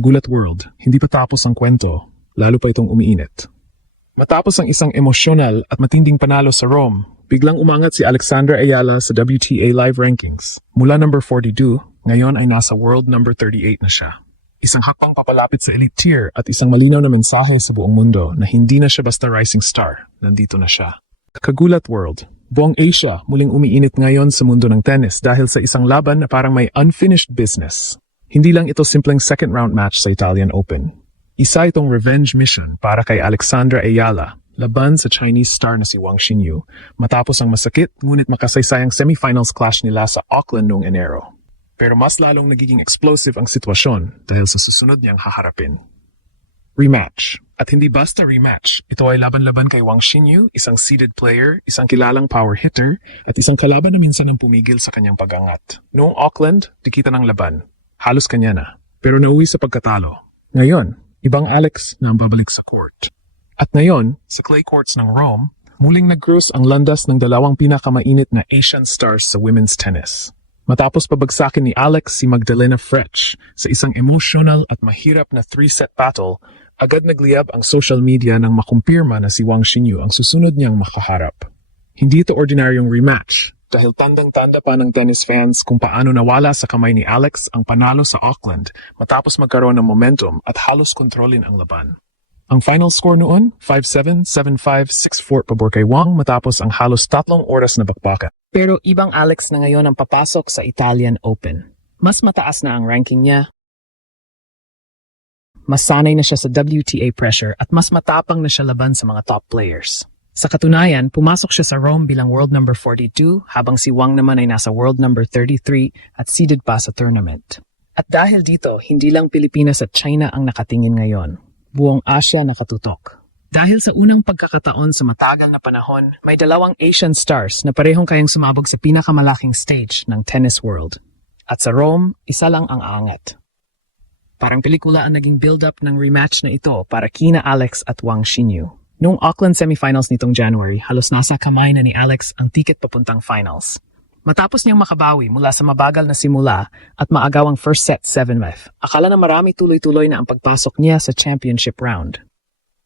Kagulat World, hindi pa tapos ang kwento, lalo pa itong umiinit. Matapos ang isang emosyonal at matinding panalo sa Rome, biglang umangat si Alexandra Ayala sa WTA Live Rankings. Mula number 42, ngayon ay nasa world number 38 na siya. Isang hakbang papalapit sa elite tier at isang malinaw na mensahe sa buong mundo na hindi na siya basta rising star, nandito na siya. Kagulat World, buong Asia muling umiinit ngayon sa mundo ng tennis dahil sa isang laban na parang may unfinished business. Hindi lang ito simpleng second round match sa Italian Open. Isa itong revenge mission para kay Alexandra Ayala, laban sa Chinese star na si Wang Xinyu, matapos ang masakit ngunit makasaysayang semifinals clash nila sa Auckland noong Enero. Pero mas lalong nagiging explosive ang sitwasyon dahil sa susunod niyang haharapin. Rematch. At hindi basta rematch, ito ay laban-laban kay Wang Xinyu, isang seeded player, isang kilalang power hitter, at isang kalaban na minsan ang pumigil sa kanyang pag-angat. Noong Auckland, dikita ng laban. Halos kanya na, pero nauwi sa pagkatalo. Ngayon, ibang Alex na ang babalik sa court. At ngayon, sa clay courts ng Rome, muling nag-cruise ang landas ng dalawang pinakamainit na Asian stars sa women's tennis. Matapos pabagsakin ni Alex si Magdalena Frech sa isang emotional at mahirap na 3-set battle, agad nagliyab ang social media nang makumpirma na si Wang Xinyu ang susunod niyang makaharap. Hindi ito ordinaryong rematch, dahil tandang-tanda pa ng tennis fans kung paano nawala sa kamay ni Alex ang panalo sa Auckland matapos magkaroon ng momentum at halos kontrolin ang laban. Ang final score noon, 5-7, 7-5, 6-4 pabor kay Wang matapos ang halos 3 oras na bakbakan. Pero ibang Alex na ngayon ang papasok sa Italian Open. Mas mataas na ang ranking niya. Mas sanay na siya sa WTA pressure at mas matapang na siya laban sa mga top players. Sa katunayan, pumasok siya sa Rome bilang world number 42 habang si Wang naman ay nasa world number 33 at seeded pa sa tournament. At dahil dito, hindi lang Pilipinas at China ang nakatingin ngayon. Buong Asia nakatutok. Dahil sa unang pagkakataon sa matagal na panahon, may dalawang Asian stars na parehong kayang sumabog sa pinakamalaking stage ng tennis world. At sa Rome, isa lang ang aangat. Parang pelikula ang naging build-up ng rematch na ito para kina Alex at Wang Xinyu. Noong Auckland semifinals nitong January, halos nasa kamay na ni Alex ang ticket papuntang finals. Matapos niyang makabawi mula sa mabagal na simula at maagawang first set 7-5, akala na marami tuloy-tuloy na ang pagpasok niya sa championship round.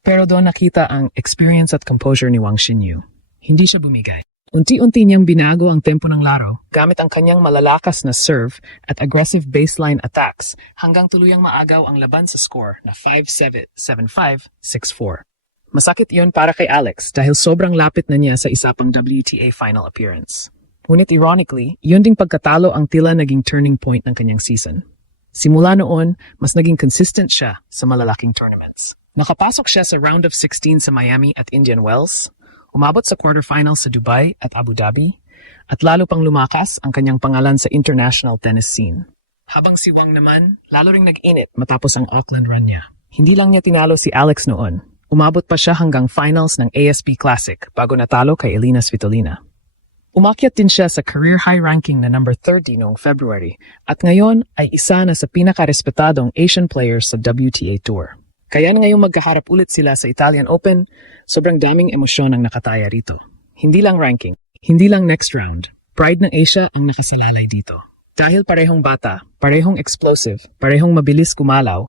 Pero doon nakita ang experience at composure ni Wang Xinyu. Hindi siya bumigay. Unti-unti niyang binago ang tempo ng laro gamit ang kanyang malalakas na serve at aggressive baseline attacks hanggang tuluyang maagaw ang laban sa score na 5-7, 7-5, 6-4. Masakit iyon para kay Alex dahil sobrang lapit na niya sa isa pang WTA final appearance. Ngunit ironically, iyon ding pagkatalo ang tila naging turning point ng kanyang season. Simula noon, mas naging consistent siya sa malalaking tournaments. Nakapasok siya sa round of 16 sa Miami at Indian Wells, umabot sa quarterfinals sa Dubai at Abu Dhabi, at lalo pang lumakas ang kanyang pangalan sa international tennis scene. Habang si Wang naman, lalo ring nag-init matapos ang Auckland run niya. Hindi lang niya tinalo si Alex noon. Umabot pa siya hanggang finals ng ASP Classic bago natalo kay Elina Svitolina. Umakyat din siya sa career high ranking na number 30 noong February at ngayon ay isa na sa pinakarespetadong Asian players sa WTA Tour. Kaya na ngayong magkaharap ulit sila sa Italian Open, sobrang daming emosyon ang nakataya rito. Hindi lang ranking, hindi lang next round, pride ng Asia ang nakasalalay dito. Dahil parehong bata, parehong explosive, parehong mabilis kumalaw,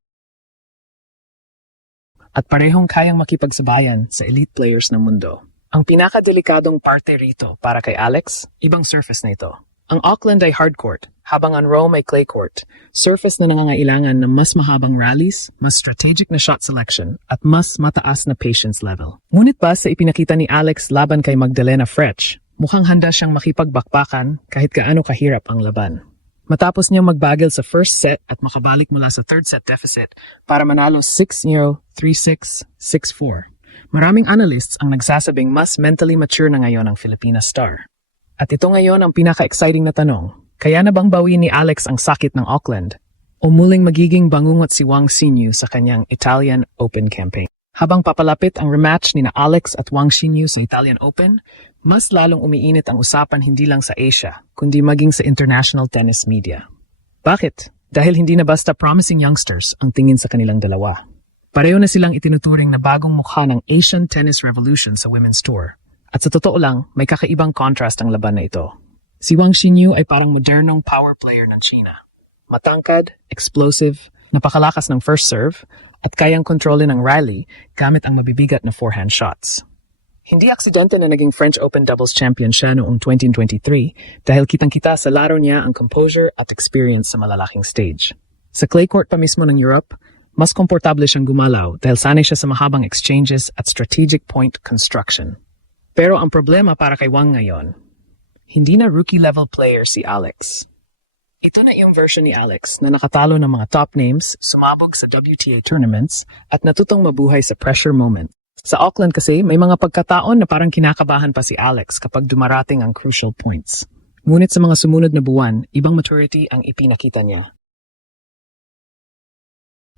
at parehong kayang makipagsabayan sa elite players ng mundo. Ang pinakadelikadong parte rito para kay Alex, ibang surface na ito. Ang Auckland ay hard court, habang ang Rome ay clay court. Surface na nangangailangan ng mas mahabang rallies, mas strategic na shot selection, at mas mataas na patience level. Ngunit ba sa ipinakita ni Alex laban kay Magdalena Frech, mukhang handa siyang makipagbakbakan kahit gaano kahirap ang laban. Matapos niyang magbagel sa first set at makabalik mula sa third set deficit para manalo 6-0, 3-6, 6-4. Maraming analysts ang nagsasabing mas mentally mature na ngayon ang Filipina star. At ito ngayon ang pinaka-exciting na tanong, kaya na bang bawi ni Alex ang sakit ng Auckland? O muling magiging bangungot si Wang Xinyu sa kanyang Italian Open campaign? Habang papalapit ang rematch ni na Alex at Wang Xinyu sa Italian Open, mas lalong umiinit ang usapan hindi lang sa Asia, kundi maging sa international tennis media. Bakit? Dahil hindi na basta promising youngsters ang tingin sa kanilang dalawa. Pareho na silang itinuturing na bagong mukha ng Asian tennis revolution sa women's tour. At sa totoo lang, may kakaibang contrast ang laban na ito. Si Wang Xinyu ay parang modernong power player ng China. Matangkad, explosive, napakalakas ng first serve, at kayang kontrolin ng rally gamit ang mabibigat na forehand shots. Hindi aksidente na naging French Open doubles champion siya noong 2023 dahil kitang-kita sa laro niya ang composure at experience sa malalaking stage. Sa clay court pa mismo ng Europe, mas komportable siyang gumalaw dahil sanay siya sa mahabang exchanges at strategic point construction. Pero ang problema para kay Wang ngayon, hindi na rookie-level player si Alex. Ito na yung version ni Alex na nakatalo ng mga top names, sumabog sa WTA tournaments, at natutong mabuhay sa pressure moment. Sa Auckland kasi, may mga pagkataon na parang kinakabahan pa si Alex kapag dumarating ang crucial points. Ngunit sa mga sumunod na buwan, ibang maturity ang ipinakita niya.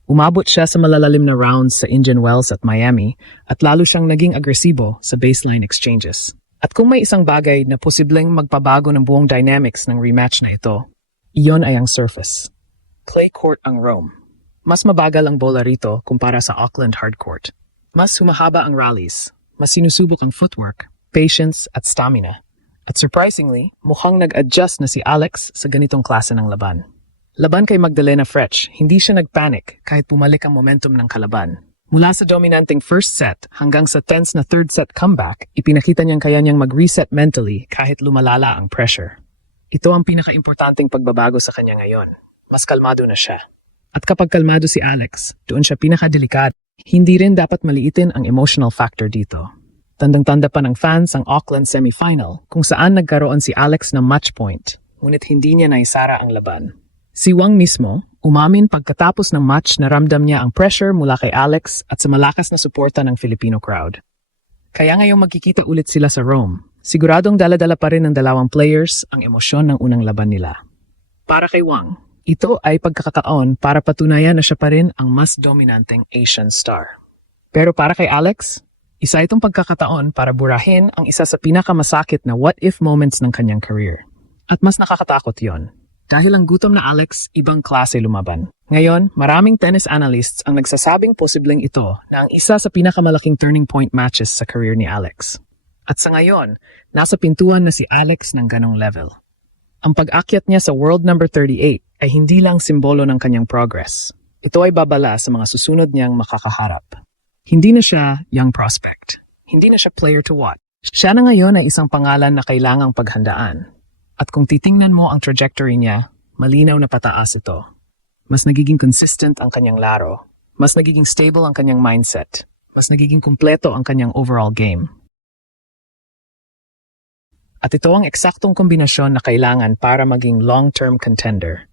Umabot siya sa malalalim na rounds sa Indian Wells at Miami at lalo siyang naging agresibo sa baseline exchanges. At kung may isang bagay na posibleng magpabago ng buong dynamics ng rematch na ito, iyon ay ang surface. Clay court ang Rome. Mas mabagal ang bola rito kumpara sa Auckland hardcourt. Mas humahaba ang rallies, mas sinusubok ang footwork, patience at stamina. At surprisingly, mukhang nag-adjust na si Alex sa ganitong klase ng laban. Laban kay Magdalena Frech, hindi siya nagpanic kahit pumalik ang momentum ng kalaban. Mula sa dominanting first set hanggang sa tense na third set comeback, ipinakita niyang kaya niyang mag-reset mentally kahit lumalala ang pressure. Ito ang pinaka-importanting pagbabago sa kanya ngayon. Mas kalmado na siya. At kapag kalmado si Alex, doon siya pinaka-delikado. Hindi rin dapat maliitin ang emotional factor dito. Tandang-tanda pa ng fans ang Auckland semifinal kung saan nagkaroon si Alex ng match point, ngunit hindi niya naisara ang laban. Si Wang mismo, umamin pagkatapos ng match na ramdam niya ang pressure mula kay Alex at sa malakas na suporta ng Filipino crowd. Kaya ngayong magkikita ulit sila sa Rome, siguradong dala-dala pa rin ng dalawang players ang emosyon ng unang laban nila. Para kay Wang, ito ay pagkakataon para patunayan na siya pa rin ang mas dominanteng Asian star. Pero para kay Alex, isa itong pagkakataon para burahin ang isa sa pinakamasakit na what-if moments ng kanyang career. At mas nakakatakot yon. Dahil ang gutom na Alex, ibang klase lumaban. Ngayon, maraming tennis analysts ang nagsasabing posibleng ito na ang isa sa pinakamalaking turning point matches sa career ni Alex. At sa ngayon, nasa pintuan na si Alex ng ganong level. Ang pag-akyat niya sa world number 38 ay hindi lang simbolo ng kanyang progress. Ito ay babala sa mga susunod niyang makakaharap. Hindi na siya young prospect. Hindi na siya player to watch. Siya na ngayon ay isang pangalan na kailangang paghandaan. At kung titingnan mo ang trajectory niya, malinaw na pataas ito. Mas nagiging consistent ang kanyang laro. Mas nagiging stable ang kanyang mindset. Mas nagiging kumpleto ang kanyang overall game. At ito ang eksaktong kombinasyon na kailangan para maging long-term contender.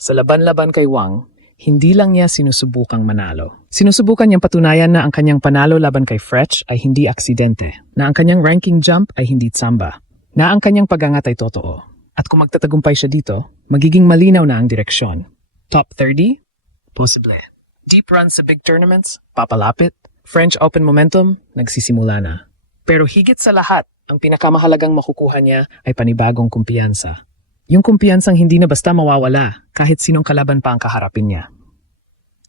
Sa laban-laban kay Wang, hindi lang niya sinusubukang manalo. Sinusubukan niyang patunayan na ang kanyang panalo laban kay Frech ay hindi aksidente, na ang kanyang ranking jump ay hindi tsamba, na ang kanyang pag-angat ay totoo. At kung magtatagumpay siya dito, magiging malinaw na ang direksyon. Top 30? Posible. Deep runs sa big tournaments? Papalapit. French Open momentum? Nagsisimula na. Pero higit sa lahat, ang pinakamahalagang makukuha niya ay panibagong kumpiyansa. Yung kumpiyansang hindi na basta mawawala kahit sinong kalaban pa ang kaharapin niya.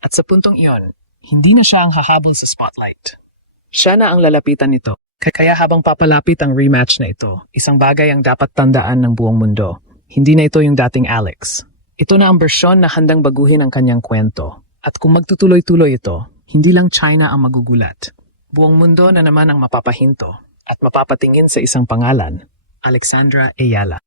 At sa puntong iyon, hindi na siya ang hahabol sa spotlight. Siya na ang lalapitan nito. Kaya habang papalapit ang rematch na ito, isang bagay ang dapat tandaan ng buong mundo. Hindi na ito yung dating Alex. Ito na ang bersyon na handang baguhin ang kanyang kwento. At kung magtutuloy-tuloy ito, hindi lang China ang magugulat. Buong mundo na naman ang mapapahinto at mapapatingin sa isang pangalan, Alexandra Ayala.